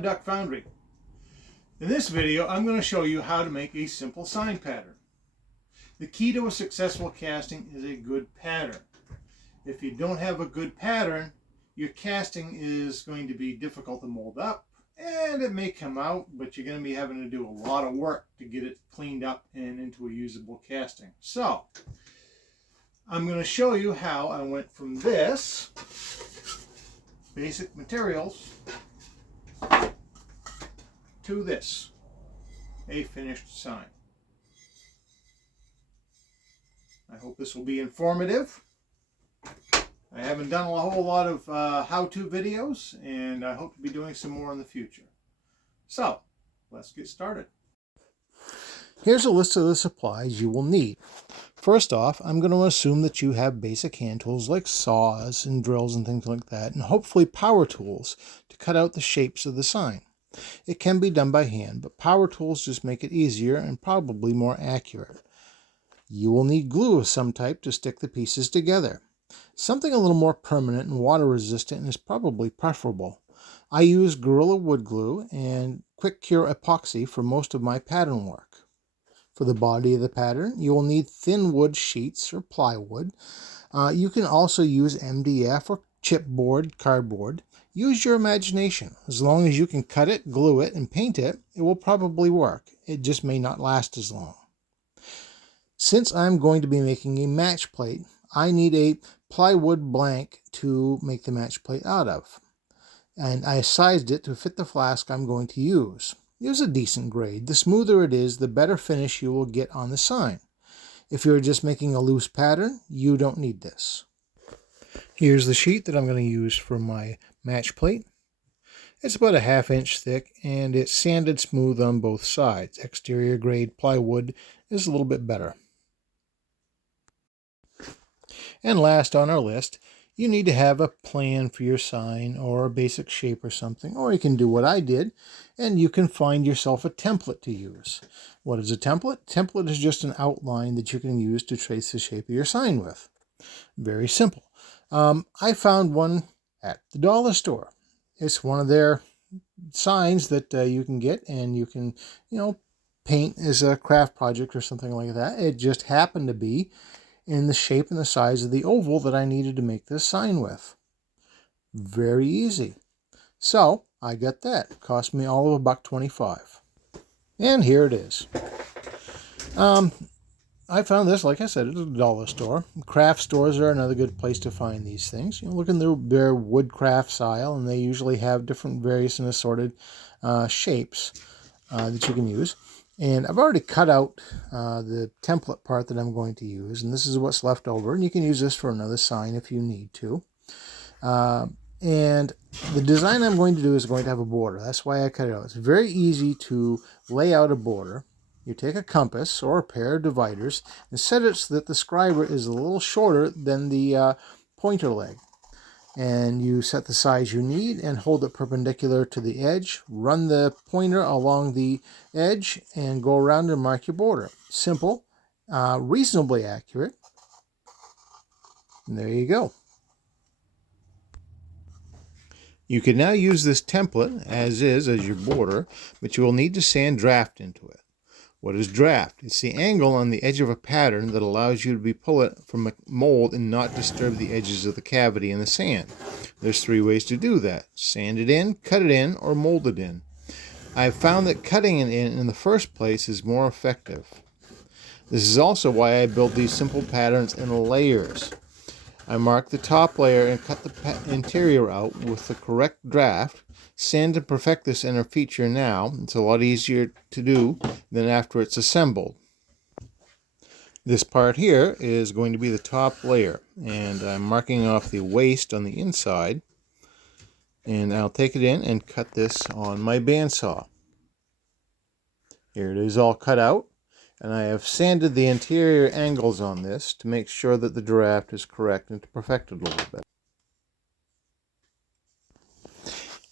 Odd Duck Foundry. In this video, I'm going to show you how to make a simple sign pattern. The key to a successful casting is a good pattern. If you don't have a good pattern, your casting is going to be difficult to mold up, and it may come out, but you're going to be having to do a lot of work to get it cleaned up and into a usable casting. So, I'm going to show you how I went from this basic materials to this, a finished sign. I hope this will be informative. I haven't done a whole lot of how-to videos, and I hope to be doing some more in the future. So, let's get started. Here's a list of the supplies you will need. First off, I'm going to assume that you have basic hand tools like saws and drills and things like that, and hopefully power tools to cut out the shapes of the sign. It can be done by hand, but power tools just make it easier and probably more accurate. You will need glue of some type to stick the pieces together. Something a little more permanent and water resistant is probably preferable. I use Gorilla Wood Glue and Quick Cure Epoxy for most of my pattern work. For the body of the pattern, you will need thin wood sheets or plywood. You can also use MDF or chipboard, cardboard. Use your imagination. As long as you can cut it, glue it, and paint it, it will probably work. It just may not last as long. Since I'm going to be making a match plate, I need a plywood blank to make the match plate out of. And I sized it to fit the flask I'm going to use. Use a decent grade. The smoother it is, the better finish you will get on the sign. If you're just making a loose pattern, you don't need this. Here's the sheet that I'm going to use for my match plate. It's about a 1/2 inch thick, and it's sanded smooth on both sides. Exterior grade plywood is a little bit better. And last on our list, you need to have a plan for your sign or a basic shape or something, or you can do what I did, and you can find yourself a template to use. What is a template? Template is just an outline that you can use to trace the shape of your sign with. Very simple. I found one at the dollar store. It's one of their signs that you can get, and you can, paint as a craft project or something like that. It just happened to be in the shape and the size of the oval that I needed to make this sign with. Very easy. So I got that. It cost me all of $1.25. And here it is. I found this, like I said, at a dollar store. Craft stores are another good place to find these things. Look in their woodcrafts aisle, and they usually have different various and assorted shapes that you can use. And I've already cut out the template part that I'm going to use, and this is what's left over. And you can use this for another sign if you need to. And the design I'm going to do is going to have a border. That's why I cut it out. It's very easy to lay out a border. You take a compass or a pair of dividers and set it so that the scriber is a little shorter than the pointer leg. And you set the size you need and hold it perpendicular to the edge. Run the pointer along the edge and go around and mark your border. Simple, reasonably accurate. And there you go. You can now use this template as your border, but you will need to sand draft into it. What is draft? It's the angle on the edge of a pattern that allows you to pull it from a mold and not disturb the edges of the cavity in the sand. There's 3 ways to do that: sand it in, cut it in, or mold it in. I've found that cutting it in the first place is more effective. This is also why I build these simple patterns in layers. I mark the top layer and cut the interior out with the correct draft. Sand and perfect this inner feature now. It's a lot easier to do than after it's assembled. This part here is going to be the top layer, and I'm marking off the waist on the inside, and I'll take it in and cut this on my bandsaw. Here it is all cut out, and I have sanded the interior angles on this to make sure that the draft is correct and to perfect it a little bit.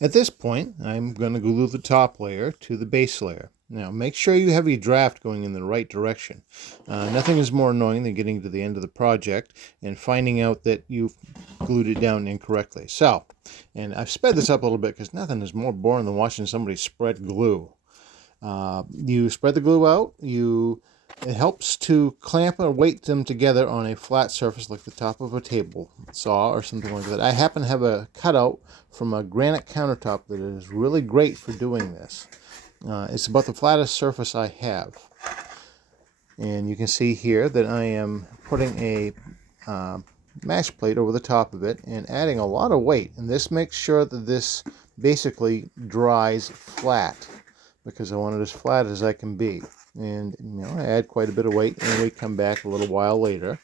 At this point, I'm going to glue the top layer to the base layer. Now, make sure you have your draft going in the right direction. Nothing is more annoying than getting to the end of the project and finding out that you've glued it down incorrectly. So, and I've sped this up a little bit because nothing is more boring than watching somebody spread glue. You spread the glue out. It helps to clamp or weight them together on a flat surface like the top of a table saw or something like that. I happen to have a cutout from a granite countertop that is really great for doing this. It's about the flattest surface I have. And you can see here that I am putting a mash plate over the top of it and adding a lot of weight. And this makes sure that this basically dries flat, because I want it as flat as I can be. And I add quite a bit of weight, and we come back a little while later.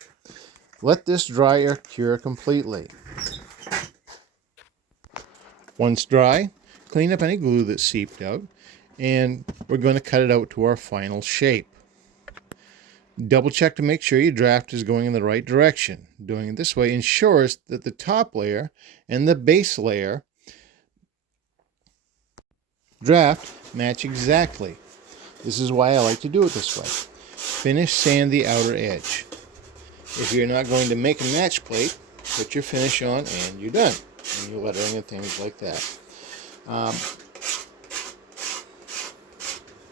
Let this dry or cure completely. Once dry, clean up any glue that's seeped out, and we're going to cut it out to our final shape. Double check to make sure your draft is going in the right direction. Doing it this way ensures that the top layer and the base layer draft match exactly. This is why I like to do it this way. Finish sand the outer edge. If you're not going to make a match plate, put your finish on and you're done. And your lettering and things like that.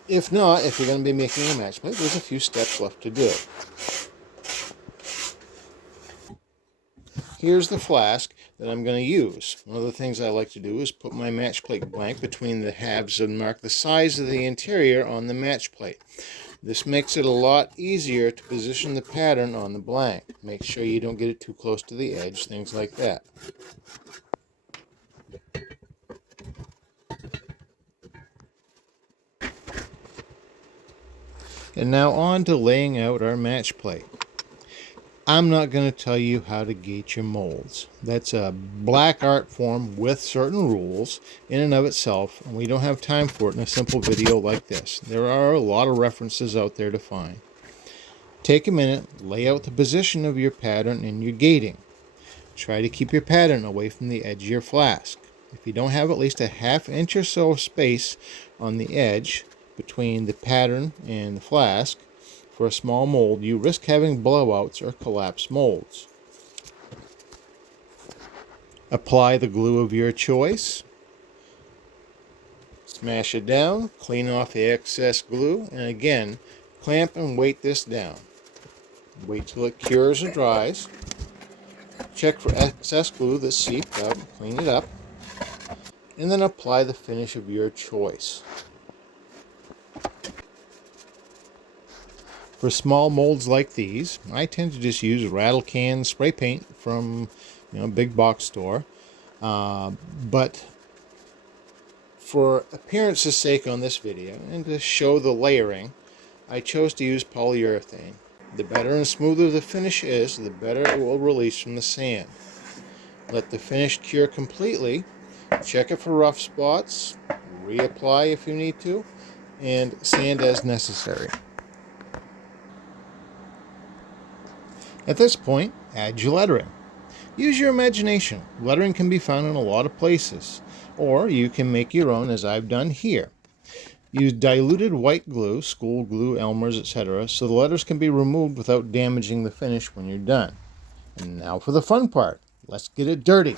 If not, if you're going to be making a match plate, there's a few steps left to do. Here's the flask that I'm going to use. One of the things I like to do is put my match plate blank between the halves and mark the size of the interior on the match plate. This makes it a lot easier to position the pattern on the blank. Make sure you don't get it too close to the edge, things like that. And now on to laying out our match plate. I'm not going to tell you how to gate your molds. That's a black art form with certain rules in and of itself, and we don't have time for it in a simple video like this. There are a lot of references out there to find. Take a minute, lay out the position of your pattern and your gating. Try to keep your pattern away from the edge of your flask. If you don't have at least a ½ inch or so of space on the edge between the pattern and the flask, for a small mold, you risk having blowouts or collapsed molds. Apply the glue of your choice. Smash it down, clean off the excess glue, and again, clamp and weight this down. Wait till it cures or dries. Check for excess glue that's seeped out, clean it up, and then apply the finish of your choice. For small molds like these, I tend to just use rattle can spray paint from a big box store. But for appearance's sake on this video, and to show the layering, I chose to use polyurethane. The better and smoother the finish is, the better it will release from the sand. Let the finish cure completely. Check it for rough spots, reapply if you need to, and sand as necessary. At this point, add your lettering. Use your imagination. Lettering can be found in a lot of places, or you can make your own as I've done here. Use diluted white glue, school glue, Elmer's, etc., so the letters can be removed without damaging the finish when you're done. And now for the fun part. Let's get it dirty.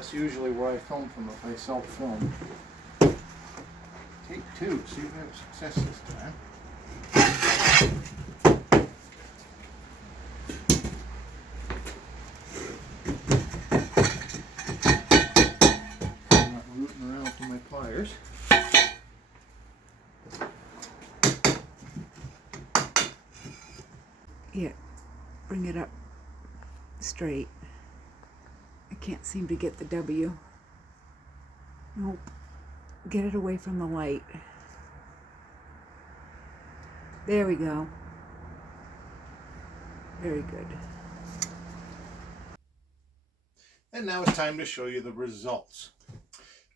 That's usually where I film from if I self-film. Take 2, see if we have success this time. I'm not rooting around with my pliers. Yeah, bring it up straight. I can't seem to get the W. Nope. Get it away from the light. There we go. Very good. And now it's time to show you the results.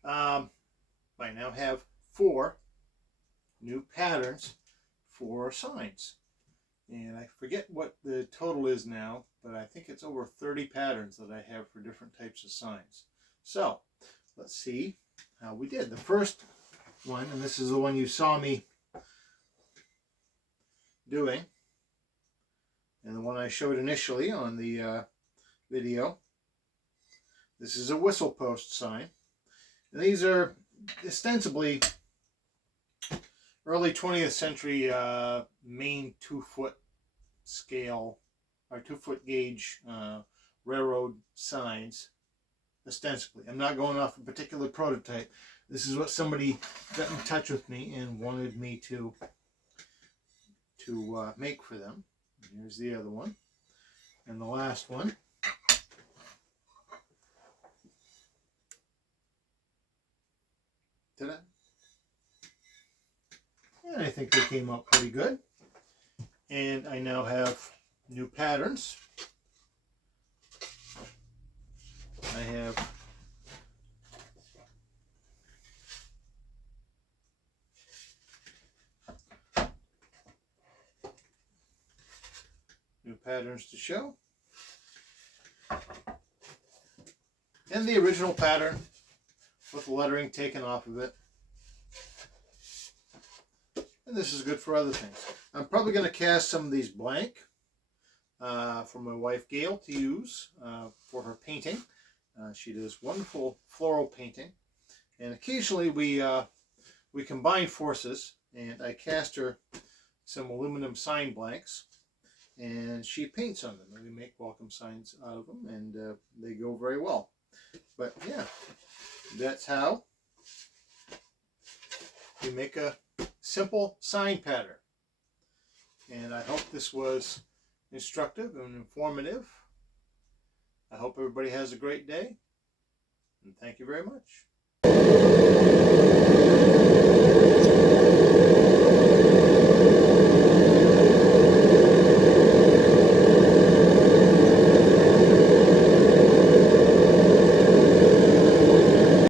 I now have 4 new patterns for signs. And I forget what the total is now, but I think it's over 30 patterns that I have for different types of signs. So, let's see how we did. The first one, and this is the one you saw me doing, and the one I showed initially on the video. This is a whistle post sign. And these are ostensibly early 20th century Maine 2-foot scale or 2-foot gauge railroad signs, ostensibly. I'm not going off a particular prototype. This is what somebody got in touch with me and wanted me to make for them. And here's the other one. And the last one. Ta-da! And I think they came out pretty good. And I now have new patterns. I have new patterns to show. And the original pattern with the lettering taken off of it. And this is good for other things. I'm probably going to cast some of these blank for my wife Gail to use for her painting. She does wonderful floral painting. And occasionally we combine forces, and I cast her some aluminum sign blanks, and she paints on them, and we make welcome signs out of them, and they go very well. But yeah, that's how you make a simple sign pattern. And I hope this was instructive and informative. I hope everybody has a great day, and thank you very much.